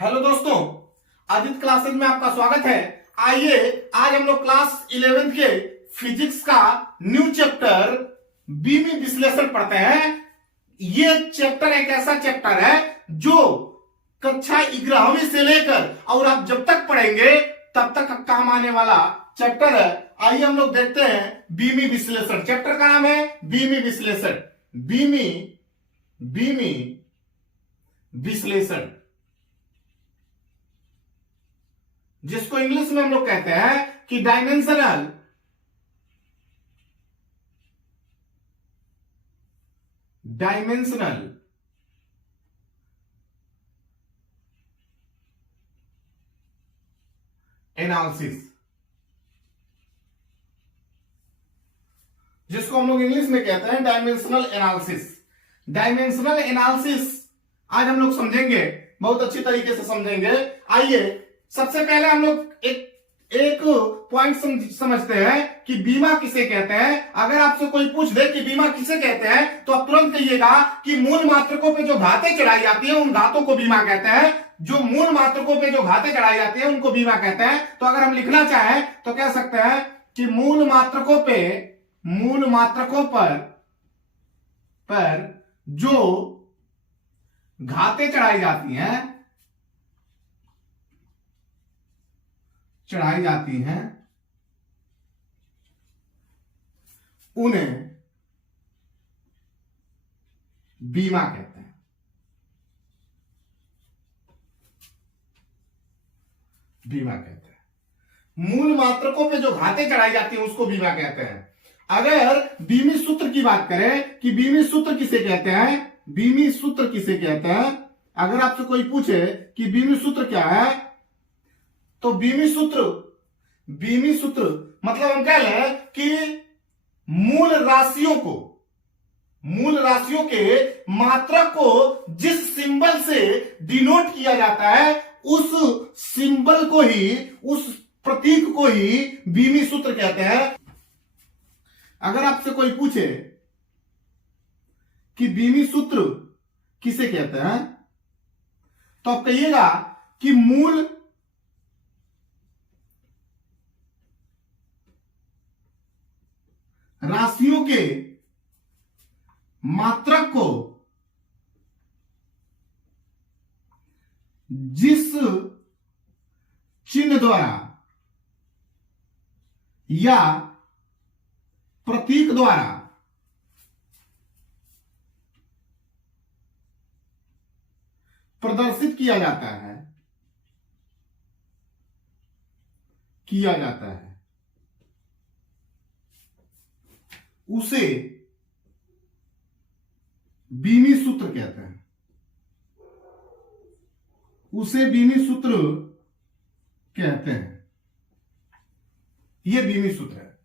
Hello दोस्तों, Aditya classes में आपका स्वागत है। आइए आज हम लोग क्लास 11th के फिजिक्स का न्यू चैप्टर बीमी विश्लेषण पढ़ते हैं। ये चैप्टर एक ऐसा चैप्टर है जो कक्षा 11वीं से लेकर और आप जब तक पढ़ेंगे तब तक काम आने वाला चैप्टर है। आइए हम लोग देखते हैं बीमी विश्लेषण। चैप्टर का नाम है बीमी विश्लेषण। बीमी बीमी विश्लेषण, जिसको इंग्लिश में हम लोग कहते हैं कि डायमेंशनल एनालिसिस, जिसको हम लोग इंग्लिश में कहते हैं डायमेंशनल एनालिसिस। डायमेंशनल एनालिसिस आज हम लोग समझेंगे, बहुत अच्छी तरीके से समझेंगे। आइए सबसे पहले हम लोग एक पॉइंट समझते हैं कि बीमा किसे कहते हैं। अगर आपसे कोई पूछ दे कि बीमा किसे कहते हैं तो आप तुरंत कहिएगा कि मूल मात्रकों पे जो घातें चढ़ाई जाती हैं उन घातों को बीमा कहते हैं। जो मूल मात्रकों पे जो घातें चढ़ाई जाती हैं उनको बीमा कहते हैं। तो अगर हम लिखना चाहें तो कह सकते हैं कि मूल मात्रकों पर जो घातें चढ़ाई जाती हैं उन्हें बीमा कहते हैं। मूल मात्रकों पे जो घातें चढ़ाई जाती हैं उसको बीमा कहते हैं। अगर बीमी सूत्र की बात करें कि बीमी सूत्र किसे कहते हैं, अगर आपसे कोई पूछे कि बीमी सूत्र क्या है तो बीमी सूत्र मतलब हम कह लें कि मूल राशियों के मात्रक को जिस सिंबल से डिनोट किया जाता है उस सिंबल को ही, उस प्रतीक को ही बीमी सूत्र कहते हैं। अगर आपसे कोई पूछे कि बीमी सूत्र किसे कहते हैं तो आप कहिएगा कि मूल राशियों के मात्रक को जिस चिन्ह द्वारा या प्रतीक द्वारा प्रदर्शित किया जाता है उसे बीमी सूत्र कहते हैं। यह बीमी सूत्र है।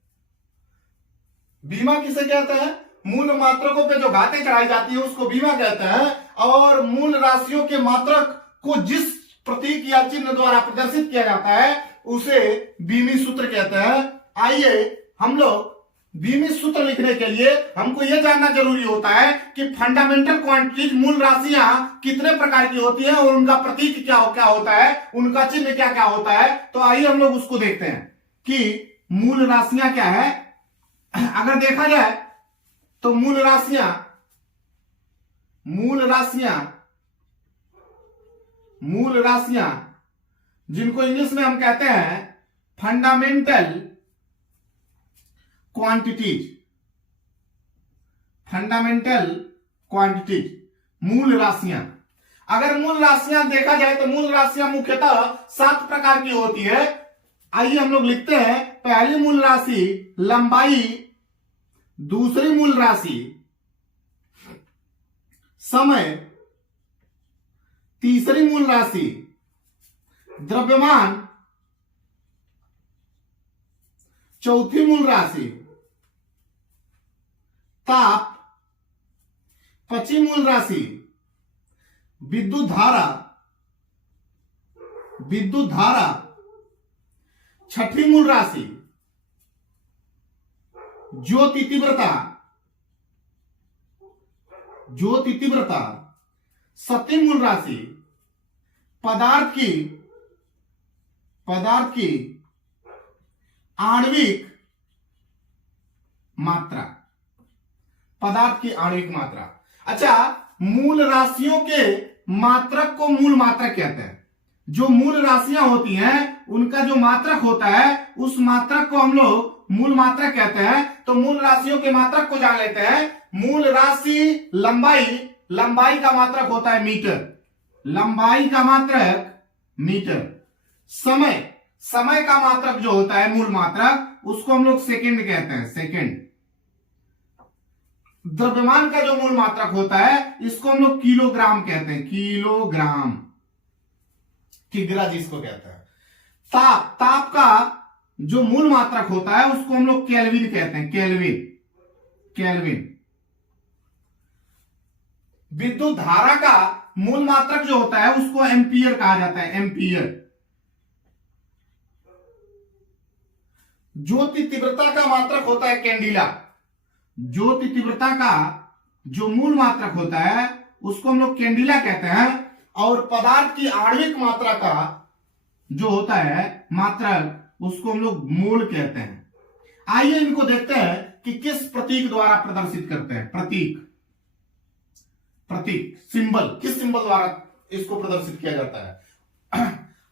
बीमा किसे कहते हैं? मूल मात्रकों पे जो घातें चढ़ाई जाती है उसको बीमा कहते हैं। और मूल राशियों के मात्रक को जिस प्रतीक या चिन्ह द्वारा प्रदर्शित किया जाता है उसे बीमी सूत्र कहते हैं। आइए हम लोग बीमी सूत्र लिखने के लिए हमको यह जानना जरूरी होता है कि फंडामेंटल क्वांटिटीज, मूल राशियां कितने प्रकार की होती हैं और उनका प्रतीक क्या होता है, उनका चिन्ह क्या होता है। तो आइए हम लोग उसको देखते हैं कि मूल राशियां क्या है। अगर देखा जाए तो मूल राशियां जिनको इंग्लिश में हम कहते हैं फंडामेंटल क्वांटिटीज, मूल राशियां। अगर मूल राशियां देखा जाए तो मूल राशियां मुख्यतः 7 प्रकार की होती है। आइए हम लोग लिखते हैं। पहली मूल राशि लंबाई, दूसरी मूल राशि समय, तीसरी मूल राशि द्रव्यमान, चौथी मूल राशि ताप, पांचवी मूल राशि विद्युत धारा, छठी मूल राशि ज्योति तीव्रता, सप्तमी मूल राशि पदार्थ की आणविक मात्रा, पदार्थ की आणविक मात्रा। अच्छा, मूल राशियों के मात्रक को मूल मात्रक कहते हैं। जो मूल राशियां होती हैं उनका जो मात्रक होता है उस मात्रक को हम लोग मूल मात्रक कहते हैं। तो मूल राशियों के मात्रक को जान लेते हैं। मूल राशि लंबाई, लंबाई का मात्रक होता है मीटर, लंबाई का मात्रक मीटर। समय, समय का मात्रक जो होता है मूल मात्रक उसको हम लोग सेकंड कहते हैं, सेकंड। द्रव्यमान का जो मूल मात्रक होता है इसको हम लोग किलोग्राम कहते हैं, किलोग्राम, किग्रा जिसको कहते हैं। ताप, ताप का जो मूल मात्रक होता है उसको हम लोग केल्विन कहते हैं, केल्विन, केल्विन। विद्युत धारा का मूल मात्रक जो होता है उसको एम्पियर कहा जाता है, एम्पियर। ज्योति तीव्रता का मात्रक होता है कैंडिला, ज्योति तीव्रता का जो मूल मात्रक होता है उसको हम लोग कैंडिला कहते हैं। और पदार्थ की आणविक मात्रा का जो होता है मात्रक उसको हम लोग मोल कहते हैं। आइए इनको देखते हैं कि किस प्रतीक द्वारा प्रदर्शित करते हैं। प्रतीक, प्रतीक, सिंबल, किस सिंबल द्वारा इसको प्रदर्शित किया जाता है।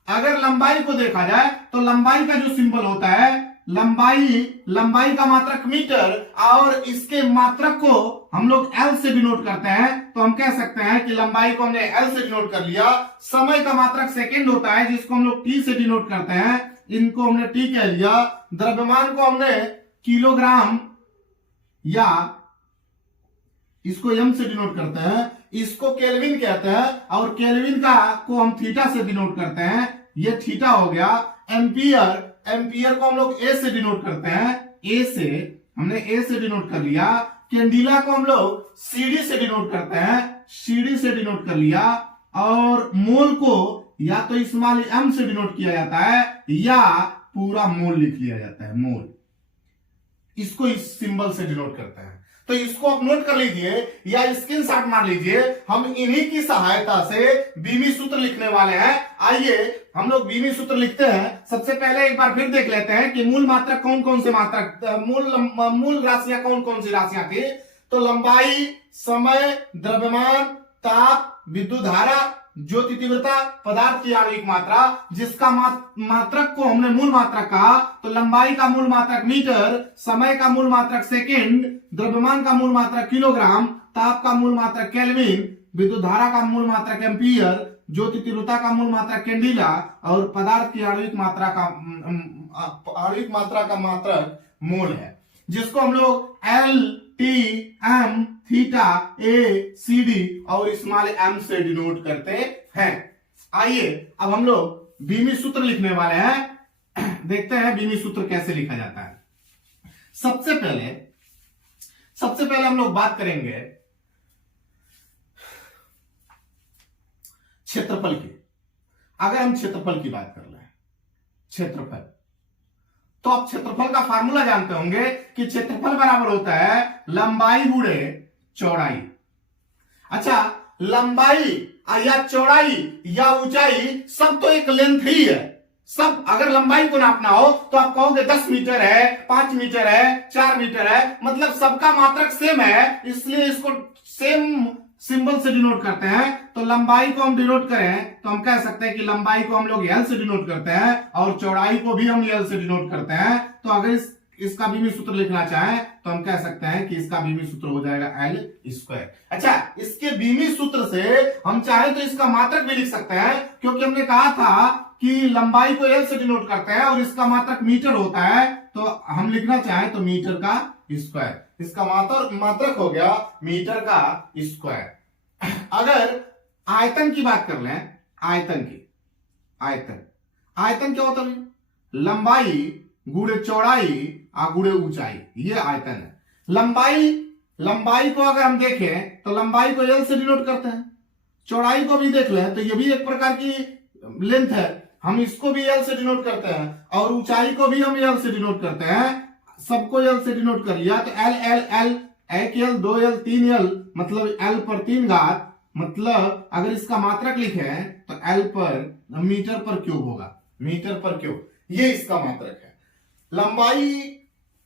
अगर लंबाई को देखा जाए तो लंबाई का जो सिंबल होता है, लंबाई, लंबाई का मात्रक मीटर और इसके मात्रक को हम लोग एल से डिनोट करते हैं। तो हम कह सकते हैं कि लंबाई को हमने एल से डिनोट कर लिया। समय का मात्रक सेकंड होता है जिसको हम लोग टी से डिनोट करते हैं, इनको हमने टी कह लिया। द्रव्यमान को हमने किलोग्राम या इसको एम से डिनोट करते हैं, इसको केल्विन कहते हैं और केल्विन का को हम थीटा से डिनोट करते हैं, ये थीटा हो गया। एम्पियर, एम्पियर को हम लोग ए से डिनोट करते हैं, ए से, हमने ए से डिनोट कर लिया। कैंडिला को हम लोग सीडी से डिनोट करते हैं, सीडी से डिनोट कर लिया। और मोल को या तो स्मॉल एम से डिनोट किया जाता है या पूरा मोल लिख लिया जाता है, मोल। इसको इस सिंबल से डिनोट करते हैं। तो इसको आप नोट कर लीजिए या स्क्रीनशॉट मार लीजिए। हम इन्हीं की सहायता से बीमी सूत्र लिखने वाले हैं। आइए हम लोग बीमी सूत्र लिखते हैं। सबसे पहले एक बार फिर देख लेते हैं कि मूल मात्रक कौन कौन से मात्रक, मूल राशियां कौन कौन सी राशियां थी। तो लंबाई, समय, द्रव्यमान, ताप, विद्युत धारा, ज्योति तीव्रता, पदार्थ की आणविक मात्रा। जिसका मात्रक को हमने मूल मात्रक कहा। तो लंबाई का मूल मात्रक मीटर, समय का मूल मात्रक सेकंड, द्रव्यमान का मूल मात्रक किलोग्राम, ताप का मूल मात्रक केल्विन, विद्युत धारा का मूल मात्रक एम्पियर, ज्योति तीव्रता का मूल मात्रक कैंडिला और पदार्थ की आणविक मात्रा का मात्रक मोल है, जिसको हम लोग एल, टी, एम, थीटा, ए, सी, डी और स्मॉल एम से डिनोट करते हैं। आइए अब हम लोग बीमी सूत्र लिखने वाले हैं। देखते हैं बीमी सूत्र कैसे लिखा जाता है। सबसे पहले हम लोग बात करेंगे क्षेत्रफल की। अगर हम क्षेत्रफल की बात कर लें, क्षेत्रफल, तो आप क्षेत्रफल का फार्मूला जानते होंगे कि क्षेत्रफल बराबर होता है लंबाई गुणे चौड़ाई। अच्छा, लंबाई या चौड़ाई या ऊंचाई सब तो एक लेंथ ही है। सब अगर लंबाई को नापना हो तो आप कहोगे 10 मीटर है, 5 मीटर है, 4 मीटर है, मतलब सबका मात्रक सेम है, इसलिए इसको सेम सिंबल से डिनोट करते हैं। तो लंबाई को हम डिनोट करें तो हम कह सकते हैं कि लंबाई को हम लोग एल से डिनोट करते हैं और चौड़ाई को भी हम एल से डिनोट करते हैं। तो अगर इसका बीमी सूत्र लिखना चाहें तो हम कह सकते हैं कि इसका बीमी सूत्र हो जाएगा एल स्क्वायर। अच्छा, इसके बीमी सूत्र से हम चाहें तो इसका मात्रक भी लिख सकते हैं, क्योंकि हमने कहा था कि लंबाई को एल से डिनोट करते हैं और इसका मात्रक मीटर होता है। तो हम लिखना चाहें तो मीटर का स्क्वायर, इसका मात्रक हो गया मीटर का स्क्वायर। अगर आयतन की बात कर लें, आयतन क्या होता है? लंबाई गुणे चौड़ाई गुणे ऊंचाई, ये आयतन है। लंबाई को अगर हम देखें तो लंबाई को एल से डिनोट करते हैं, चौड़ाई को भी देख लें तो ये भी एक प्रकार की लेंथ है, हम इसको भी एल से डिनोट करते हैं और ऊंचाई को भी हम एल से डिनोट करते हैं। सबको एल से डिनोट कर लिया तो एल एल एल, एक एल, 2 एल, 3 एल, मतलब एल पर 3 घात मतलब अगर इसका मात्रक लिखे तो एल पर मीटर पर क्यूब होगा, मीटर पर क्यूब, ये इसका मात्रक है। लंबाई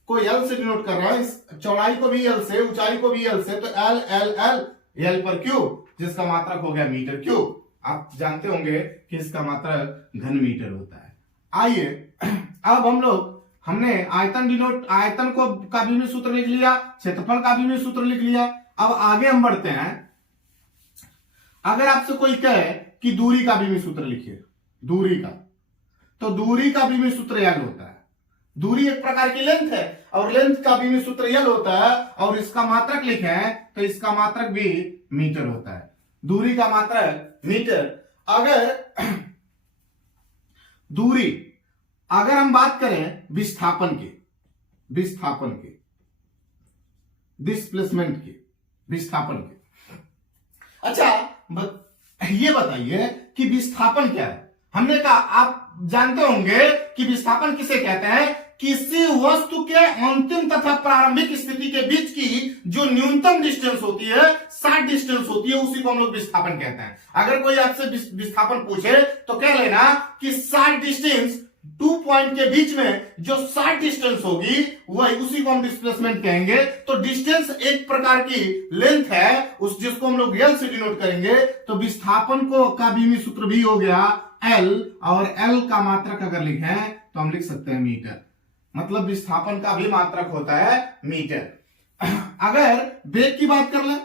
को एल से डिनोट कर रहा है, चौड़ाई को भी एल से, ऊंचाई को भी एल से, तो एल एल एल एल पर क्यूब, जिसका मात्रक हो गया मीटर क्यूब। आप जानते होंगे कि इसका मात्रक घन मीटर होता है। आइए अब हमने आयतन को का बीमी सूत्र लिख लिया, क्षेत्रफल का बीमी सूत्र लिख लिया। अब आगे हम बढ़ते हैं। अगर आपसे कोई कहे कि दूरी का बीमी सूत्र लिखिए, दूरी का, तो दूरी का बीमी सूत्र एल होता है। दूरी एक प्रकार की लेंथ है और लेंथ का बीमी सूत्र एल होता है, और इसका मात्रक लिखें तो इसका मात्रक भी मीटर होता है। दूरी का मात्रक मीटर। अगर दूरी, अगर हम बात करें विस्थापन की, डिस्प्लेसमेंट की, विस्थापन की, अच्छा ये बताइए कि विस्थापन क्या है। हमने कहा, आप जानते होंगे कि विस्थापन किसे कहते हैं, किसी वस्तु के अंतिम तथा प्रारंभिक स्थिति के बीच की जो न्यूनतम डिस्टेंस होती है, शॉर्ट डिस्टेंस होती है, उसी को हम लोग विस्थापन कहते हैं। अगर कोई आपसे विस्थापन पूछे तो कह लेना कि शॉर्ट डिस्टेंस, 2 पॉइंट के बीच में जो शॉर्ट डिस्टेंस होगी वही, उसी को हम डिस्प्लेसमेंट कहेंगे। तो डिस्टेंस एक प्रकार की लेंथ है, उस जिसको हम लोग एल से डिनोट करेंगे। तो विस्थापन को का बीमी सूत्र भी हो गया एल, और एल का मात्रक अगर लिखें तो हम लिख सकते हैं मीटर। मतलब विस्थापन का भी मात्रक होता है मीटर। अगर वेग की बात कर लें,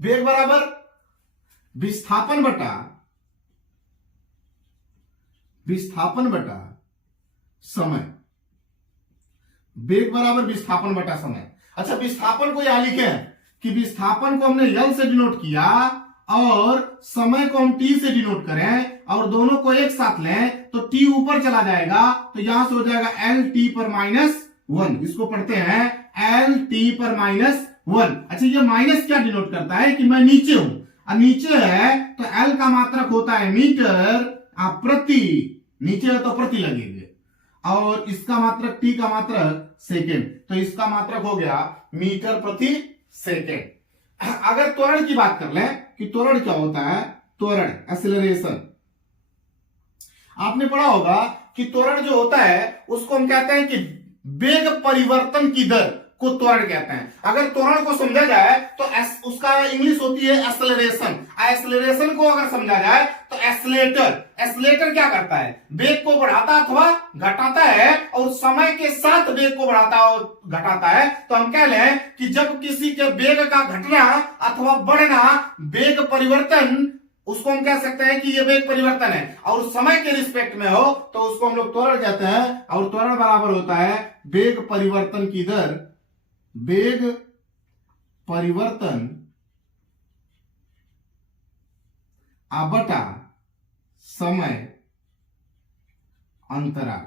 वेग बराबर विस्थापन बटा समय, वेग बराबर विस्थापन बटा समय। अच्छा, विस्थापन को यहां लिखें कि विस्थापन को हमने एल से डिनोट किया और समय को हम टी से डिनोट करें, और दोनों को एक साथ लें तो टी ऊपर चला जाएगा, तो यहां से हो जाएगा एल टी पर -1। इसको पढ़ते हैं एल टी पर -1। अच्छा, ये माइनस क्या डिनोट करता है कि मैं नीचे हूं, और नीचे है तो एल का मात्रक होता है मीटर प्रति, नीचे है तो प्रति लगेंगे, और इसका मात्रक टी का मात्रक सेकेंड, तो इसका मात्रक हो गया मीटर प्रति सेकेंड। अगर त्वरण की बात कर लें कि त्वरण क्या होता है, त्वरण एक्सेलरेशन, आपने पढ़ा होगा कि त्वरण जो होता है उसको हम कहते हैं कि वेग परिवर्तन की दर को त्वरण कहते हैं। अगर त्वरण को समझा जाए तो उसका इंग्लिश होती है एक्सेलरेशन। एक्सेलरेशन को अगर समझा जाए तो एक्सेलेरेटर क्या करता है, वेग को बढ़ाता अथवा घटाता है, और समय के साथ वेग को बढ़ाता और घटाता है। तो हम कह लें कि जब किसी के वेग का घटना अथवा बढ़ना वेग परिवर्तन, उसको हम कह सकते हैं कि ये वेग परिवर्तन है, और समय के रिस्पेक्ट में हो तो उसको हम लोग त्वरण कहते हैं। और त्वरण बराबर होता है वेग परिवर्तन की दर, वेग परिवर्तन बटा समय अंतराल।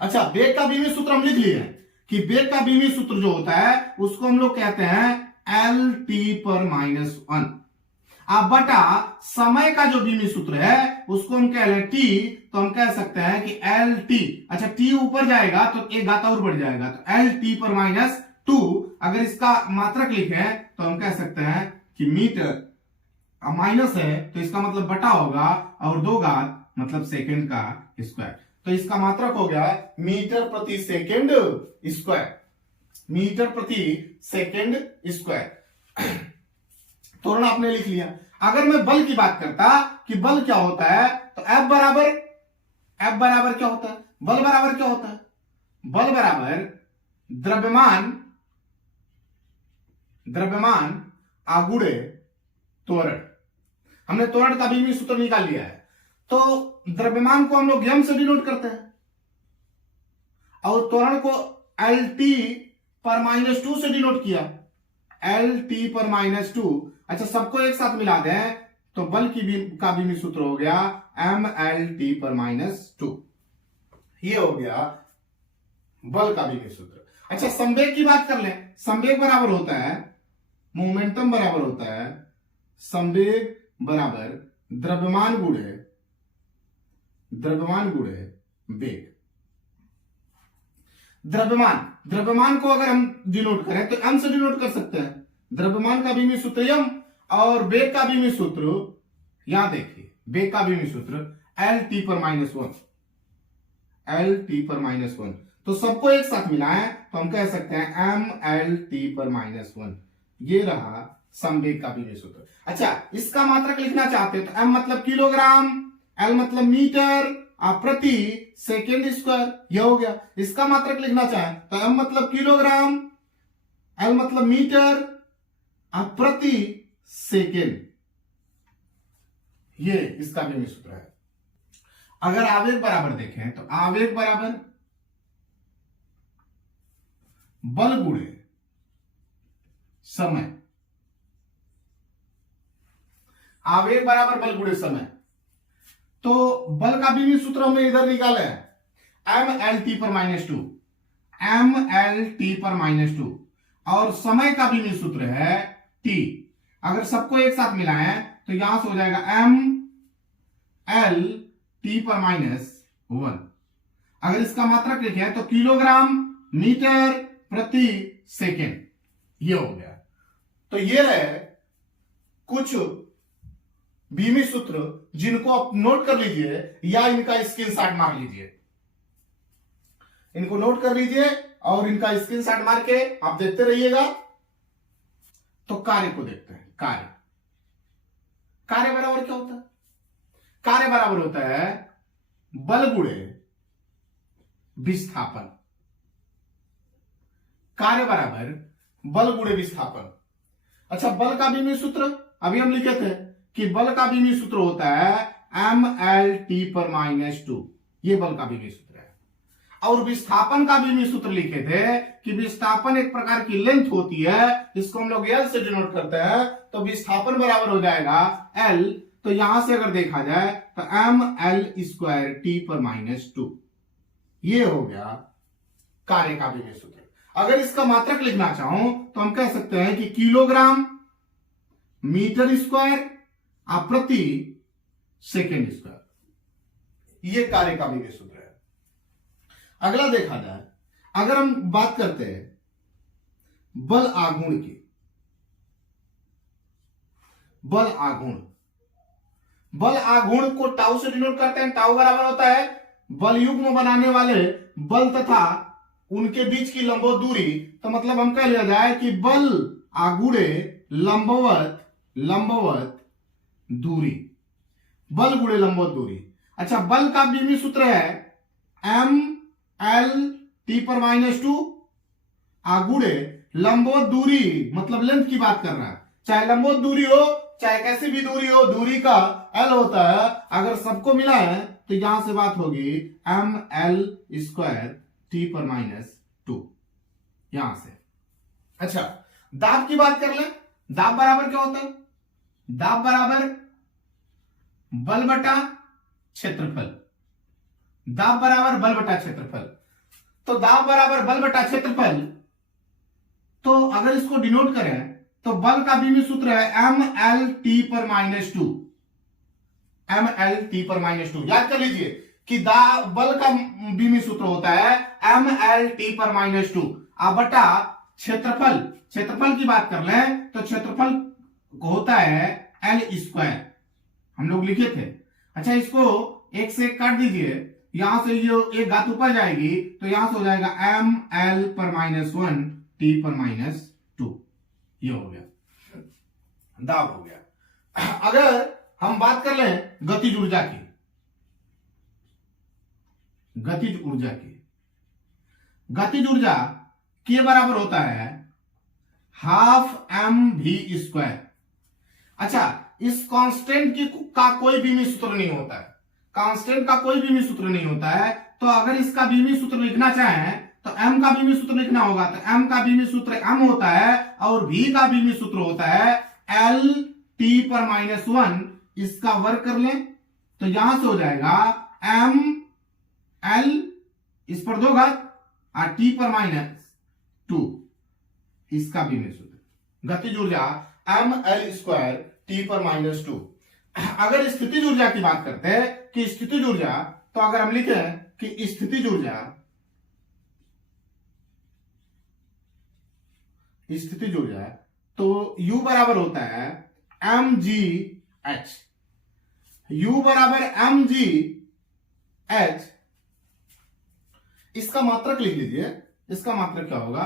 अच्छा, वेग का बीमी सूत्र हम लिख लिए कि वेग का बीमी सूत्र जो होता है उसको हम लोग कहते हैं एल टी पर -1, बटा समय का जो बीमी सूत्र है उसको हम कह लें टी, तो हम कह सकते हैं कि एल टी। अच्छा, टी ऊपर जाएगा तो एक घाता और बढ़ जाएगा, तो एल टी पर -2। अगर इसका मात्रक लिखें तो हम कह सकते हैं कि मीटर, माइनस है तो इसका मतलब बटा होगा, और 2 घात मतलब सेकेंड का स्क्वायर, तो इसका मात्रक हो गया मीटर प्रति सेकेंड स्क्वायर, मीटर प्रति सेकेंड स्क्वायर। त्वरण आपने लिख लिया। अगर मैं बल की बात करता कि बल क्या होता है, तो F बराबर क्या होता है, बल बराबर क्या होता है, बल बराबर द्रव्यमान आगुणे त्वरण। हमने त्वरण का बीमी सूत्र निकाल लिया है, तो द्रव्यमान को हम लोग m से डिनोट करते हैं, और त्वरण को एल टी पर -2 से डिनोट किया, एल टी पर -2। अच्छा, सबको एक साथ मिला दें तो बल का बीमी सूत्र हो गया एम एल टी पर -2। ये हो गया बल का बीमी सूत्र। अच्छा, संवेग की बात कर लें। संवेग बराबर होता है, मोमेंटम बराबर होता है संवेग बराबर द्रव्यमान गुणे वेग। द्रव्यमान द्रव्यमान को अगर हम डिनोट करें तो m से डिनोट कर सकते हैं। द्रव्यमान का बीमी सूत्र m और वेग का बीमी सूत्र, यहां देखिए वेग का बीमी सूत्र L t पर -1, L t पर -1। तो सबको एक साथ मिला है तो हम कह सकते हैं m L t पर -1। ये रहा संवेग का बीमी सूत्र। अच्छा, इसका मात्रक लिखना चाहते हैं तो m मतलब किलोग्राम, L मतलब मीटर प्रति सेकेंड स्क्वायर, यह हो गया। इसका मात्रक लिखना चाहे तो m मतलब किलोग्राम, L मतलब मीटर प्रति सेकेंड, ये इसका बीमी सूत्र है। अगर आवेग बराबर देखें तो आवेग बराबर बल गुणे समय, आवेग बराबर बल गुणे समय। तो बल का बीमी सूत्र हमें इधर निकाले है m L t पर -2, m L t पर -2, और समय का बीमी सूत्र है t। अगर सबको एक साथ मिलाएं तो यहां से हो जाएगा m L t पर -1। अगर इसका मात्रक लिखें तो किलोग्राम मीटर प्रति सेकेंड, ये हो गया। तो ये रहे कुछ बीमी सूत्र जिनको आप नोट कर लीजिए या इनका स्क्रीनशॉट मार लीजिए। इनको नोट कर लीजिए और इनका स्क्रीनशॉट मार के आप देखते रहिएगा। तो कार्य को देखते हैं। कार्य बराबर क्या होता है? कार्य बराबर होता है बल गुणे विस्थापन। कार्य बराबर बल गुणे विस्थापन। अच्छा, बल का बीमी सूत्र अभी हम लिखे थे कि बल का बीमी सूत्र होता है m L t पर -2, ये बल का बीमी सूत्र है। और विस्थापन का बीमी सूत्र लिखे थे कि विस्थापन एक प्रकार की लेंथ होती है, इसको हम लोग L से डिनोट करते हैं। तो विस्थापन बराबर हो जाएगा L। तो यहां से अगर देखा जाए तो m L स्क्वायर t पर -2, ये हो गया कार्य का बीमी सूत्र। अगर इसका मात्रक लिखना चाहूं तो हम कह सकते हैं कि किलोग्राम मीटर स्क्वायर प्रति सेकेंड स्क्वायर, ये कार्य का बीमी सूत्र है। अगला देखा जाए, अगर हम बात करते हैं बल आघूर्ण की, बल आघूर्ण को टाउ से डिनोट करते हैं। टाउ बराबर होता है बल युग्म बनाने वाले बल तथा उनके बीच की लंबवत दूरी। तो मतलब हम कह लिया जाए कि बल आघूर्ण लंबवत दूरी, बल गुणे लंबवत दूरी। अच्छा, बल का बीमी सूत्र है m L t पर -2 गुणे लंबवत दूरी, मतलब लेंथ की बात कर रहा है। चाहे लंबवत दूरी हो चाहे कैसी भी दूरी हो, दूरी का L होता है। अगर सबको मिला है तो यहां से बात होगी m L स्क्वायर t पर -2, यहां से। अच्छा, दाब की बात कर ले। दाब बराबर क्या होता है? दाब बराबर बल बटा क्षेत्रफल। दाब बराबर बल बटा क्षेत्रफल। तो दाब बराबर बल बटा क्षेत्रफल, तो अगर इसको डिनोट करें तो बल का बीमी सूत्र है m L t पर -2, m L t पर -2। याद कर लीजिए कि बल का बीमी सूत्र होता है m L t पर -2 बटा क्षेत्रफल। क्षेत्रफल की बात कर लें तो क्षेत्रफल होता है L स्क्वायर, हम लोग लिखे थे। अच्छा, इसको एक से एक काट दीजिए, यहां से ये एक घात ऊपर जाएगी तो यहां से हो जाएगा m L पर -1 t पर -2, ये हो गया, दाब हो गया। अगर हम बात कर लें गतिज ऊर्जा की, गतिज ऊर्जा के बराबर होता है हाफ mv स्क्वायर। अच्छा, इस कांस्टेंट का कोई बीमी सूत्र नहीं होता है, कांस्टेंट का कोई बीमी सूत्र नहीं होता है। तो अगर इसका बीमी सूत्र लिखना चाहें तो m का बीमी सूत्र लिखना होगा। तो m का बीमी सूत्र m होता है और v का बीमी सूत्र होता है L t पर -1। इसका वर्ग कर लें तो यहां से हो जाएगा m L, इस पर 2 घात t पर -2, इसका बीमी सूत्र। गतिज ऊर्जा m L स्क्वायर t पर -2। अगर स्थितिज ऊर्जा की बात करते हैं कि स्थितिज ऊर्जा, तो अगर हम लिखें कि स्थितिज ऊर्जा स्थितिज ऊर्जा, तो U बराबर होता है mgh। U बराबर mgh, इसका मात्रक लिख लीजिए। इसका मात्रक क्या होगा?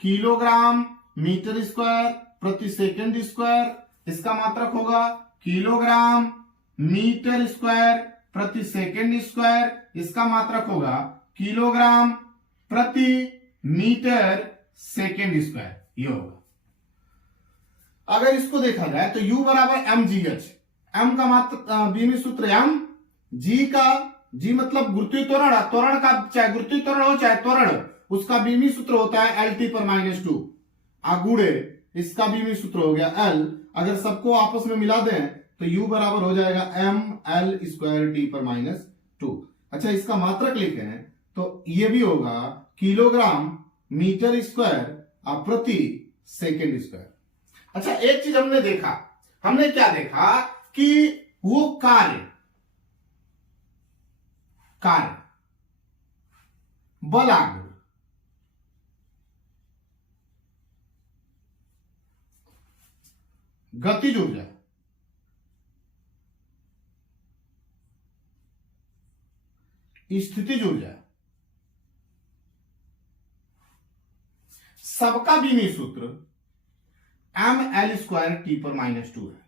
किलोग्राम मीटर स्क्वायर प्रति सेकंड स्क्वायर। इसका मात्रक होगा किलोग्राम मीटर स्क्वायर प्रति सेकंड स्क्वायर। इसका मात्रक होगा किलोग्राम प्रति मीटर सेकंड स्क्वायर। ये होगा। अगर इसको देखा जाए तो U बराबर mgh, m का मात्रक बीमी सूत्र m, g का, g मतलब गुरुत्वीय त्वरण, त्वरण का चाहे गुरुत्वीय त्वरण हो चाहे त्वरण, उसका बीमी सूत्र होता है LT पर -2 गुणे इसका बीमी सूत्र हो गया L। अगर सबको आपस में मिला दें तो U बराबर हो जाएगा ml स्क्वायर T पर -2। अच्छा, इसका मात्रक लिखें तो ये भी होगा किलोग्राम मीटर स्क्वायर प्रति सेकेंड स्क्वायर। अच्छा, एक चीज हमने देखा, हमने क्या देखा कि वो कार्य बलागुण गतिज ऊर्जा स्थितिज ऊर्जा सबका बीमी सूत्र ml स्क्वायर T पर -2 है।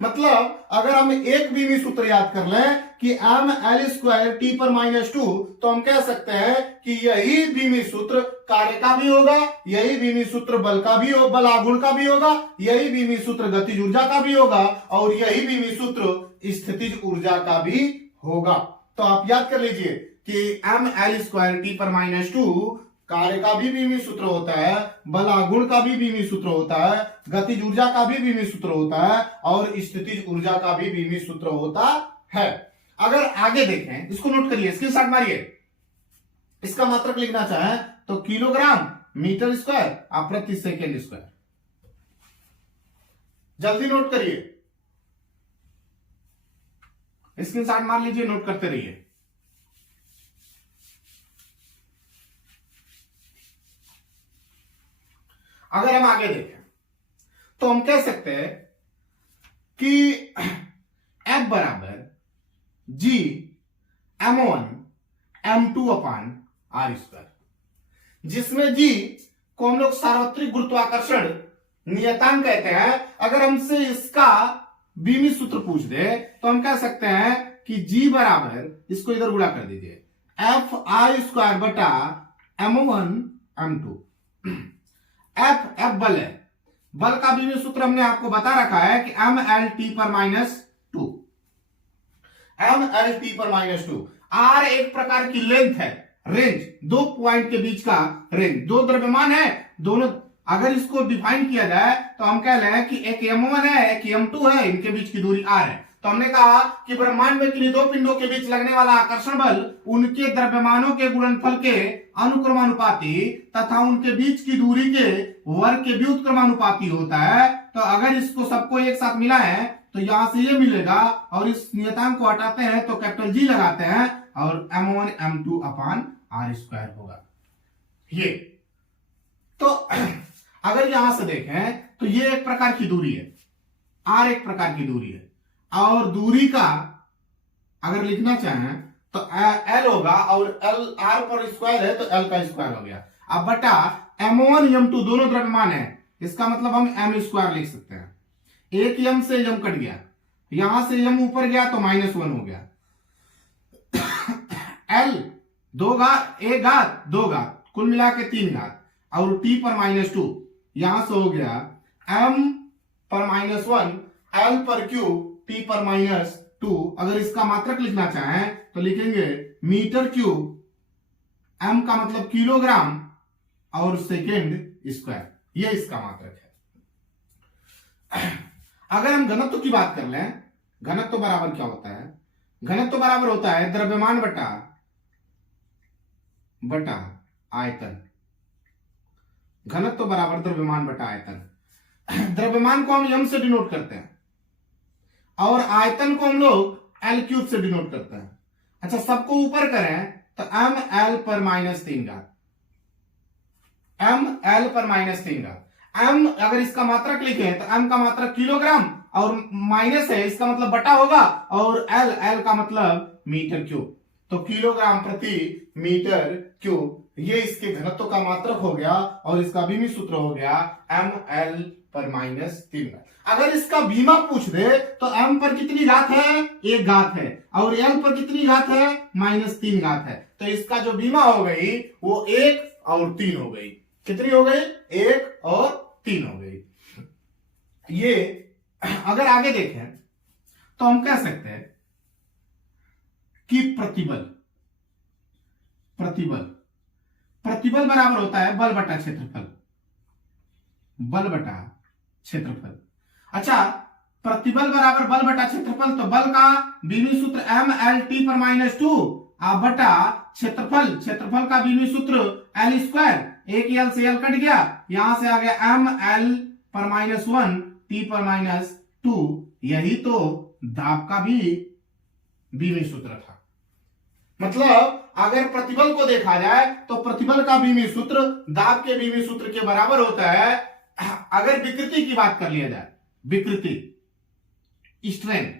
मतलब अगर हम एक बीमी सूत्र याद कर लें कि ml स्क्वायर T पर -2, तो हम कह सकते हैं कि यही बीमी सूत्र कार्य का भी होगा, यही बीमी सूत्र बल का भी हो, बल आघूर्ण का भी होगा, यही बीमी सूत्र गतिज ऊर्जा का भी होगा, और यही बीमी सूत्र स्थितिज ऊर्जा का भी होगा। तो आप याद कर लीजिए कि ml स्क्वायर T पर -2 कार्य का भी बीमी सूत्र होता है, बल आघूर्ण का भी बीमी सूत्र होता है, गतिज ऊर्जा का भी बीमी सूत्र होता है, और स्थितिज ऊर्जा का भी बीमी सूत्र होता है। अगर आगे देखें, इसको नोट करिए, स्क्रीनशॉट मारिए। इसका मात्रक लिखना चाहें तो किलोग्राम मीटर स्क्वायर प्रति सेकेंड स्क्वायर। जल्दी नोट करिए, स्क्रीनशॉट मार लीजिए, नोट करते रहिए। अगर हम आगे देखें तो हम कह सकते हैं कि F बराबर G m1 m2 अपान r स्क्वायर, जिसमें G को हम लोग सार्वत्रिक गुरुत्वाकर्षण नियतांक कहते हैं। अगर हमसे इसका बीमी सूत्र पूछ दे तो हम कह सकते हैं कि G बराबर, इसको इधर गुणा कर दीजिए, Fi स्क्वायर बटा m1 m2। F बल है, बल का बीमी सूत्र हमने आपको बता रखा है कि mlt पर -2, mlt पर -2। r एक प्रकार की लेंथ है, रेंज, दो पॉइंट के बीच का रेंज, दो द्रव्यमान है, दोनों अगर इसको डिफाइन किया जाए तो हम कह रहे हैं कि एक m1 है एक m2 है, इनके बीच की दूरी r है। तो हमने कहा कि ब्रह्मांड में किन्हीं दो पिंडों के बीच लगने वाला आकर्षण बल उनके द्रव्यमानों के गुणनफल के अनुक्रमानुपाती तथा उनके बीच की दूरी के वर्ग के व्युत्क्रमानुपाती होता है। तो अगर इसको सबको एक साथ मिला है तो यहां से ये मिलेगा, और इस नियतांक को हटाते हैं तो कैपिटल G लगाते हैं, और m1 m2 अपान r स्क्वायर होगा। ये तो अगर यहां से देखें तो ये एक प्रकार की दूरी है, r एक प्रकार की दूरी है, और दूरी का अगर लिखना चाहें तो L होगा, और L r पर स्क्वायर है तो L का स्क्वायर हो गया। अब बटा m1 m2 दोनों द्रव्यमान है, इसका मतलब हम m स्क्वायर लिख सकते हैं। एक m से m कट गया, यहां से m ऊपर गया तो -1 हो गया। L दो घात, एक घात, दो घात, कुल मिला के 3 घात, और t पर -2, यहां से हो गया m पर -1 L पर क्यूब t पर -2। अगर इसका मात्रक लिखना चाहें तो लिखेंगे मीटर क्यूब, m का मतलब किलोग्राम, और सेकेंड स्क्वायर, ये इसका मात्रक है। अगर हम घनत्व की बात कर लें, घनत्व बराबर क्या होता है? घनत्व बराबर होता है द्रव्यमान बटा आयतन। घनत्व बराबर द्रव्यमान बटा आयतन। द्रव्यमान को हम m से डिनोट करते हैं, और आयतन को हम लोग L³ से डिनोट करते हैं। अच्छा, सबको ऊपर करें तो ml पर -3 घात, एम एल पर -3 घात। एम अगर इसका मात्रक लिखे तो एम का मात्रक किलोग्राम और माइनस है इसका मतलब बटा होगा, और एल एल का मतलब मीटर क्यूब, तो किलोग्राम प्रति मीटर क्यूब, ये इसके घनत्व का मात्रक हो गया और इसका बीमी सूत्र हो गया एम एल पर -3 घात। अगर इसका बीमा पूछ दे तो m पर कितनी घात है, 1 घात है, और l पर कितनी घात है, -3 घात है, तो इसका जो बीमा हो गई वो 1 और 3 हो गई। कितनी हो गई, 1 और 3 हो गई। ये अगर आगे देखें तो हम कह सकते हैं कि प्रतिबल बराबर होता है बल बटा क्षेत्रफल, बल बटा क्षेत्रफल। अच्छा, प्रतिबल बराबर बल बटा क्षेत्रफल, तो बल का बीमी सूत्र एम एल टी पर -2 बटा क्षेत्रफल का बीमी सूत्र एल स्क्वायर, एक एल से एल कट गया, यहां से आ गया एम एल पर -1 टी पर -2, यही तो दाब का भी बीमी सूत्र था। मतलब अगर प्रतिबल को देखा जाए तो प्रतिबल का बीमी सूत्र दाब के बीमी सूत्र के बराबर होता है। अगर विकृति की बात कर लिया जाए, विकृति स्ट्रेन,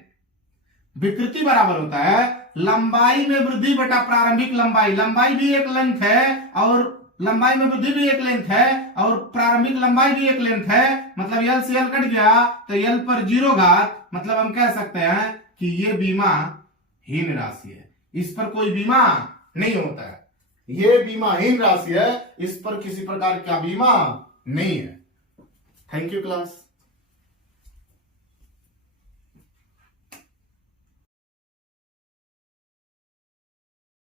विकृति बराबर होता है लंबाई में वृद्धि बटा प्रारंभिक लंबाई, लंबाई भी एक लेंथ है और लंबाई में वृद्धि भी एक लेंथ है और प्रारंभिक लंबाई भी एक लेंथ है, मतलब एल से एल कट गया तो एल पर 0 घात, मतलब हम कह सकते हैं कि ये बीमाहीन राशि है, इस पर कोई बीमा नहीं होता है, ये बीमाहीन राशि है, इस पर किसी प्रकार का बीमा नहीं है। Thank you class.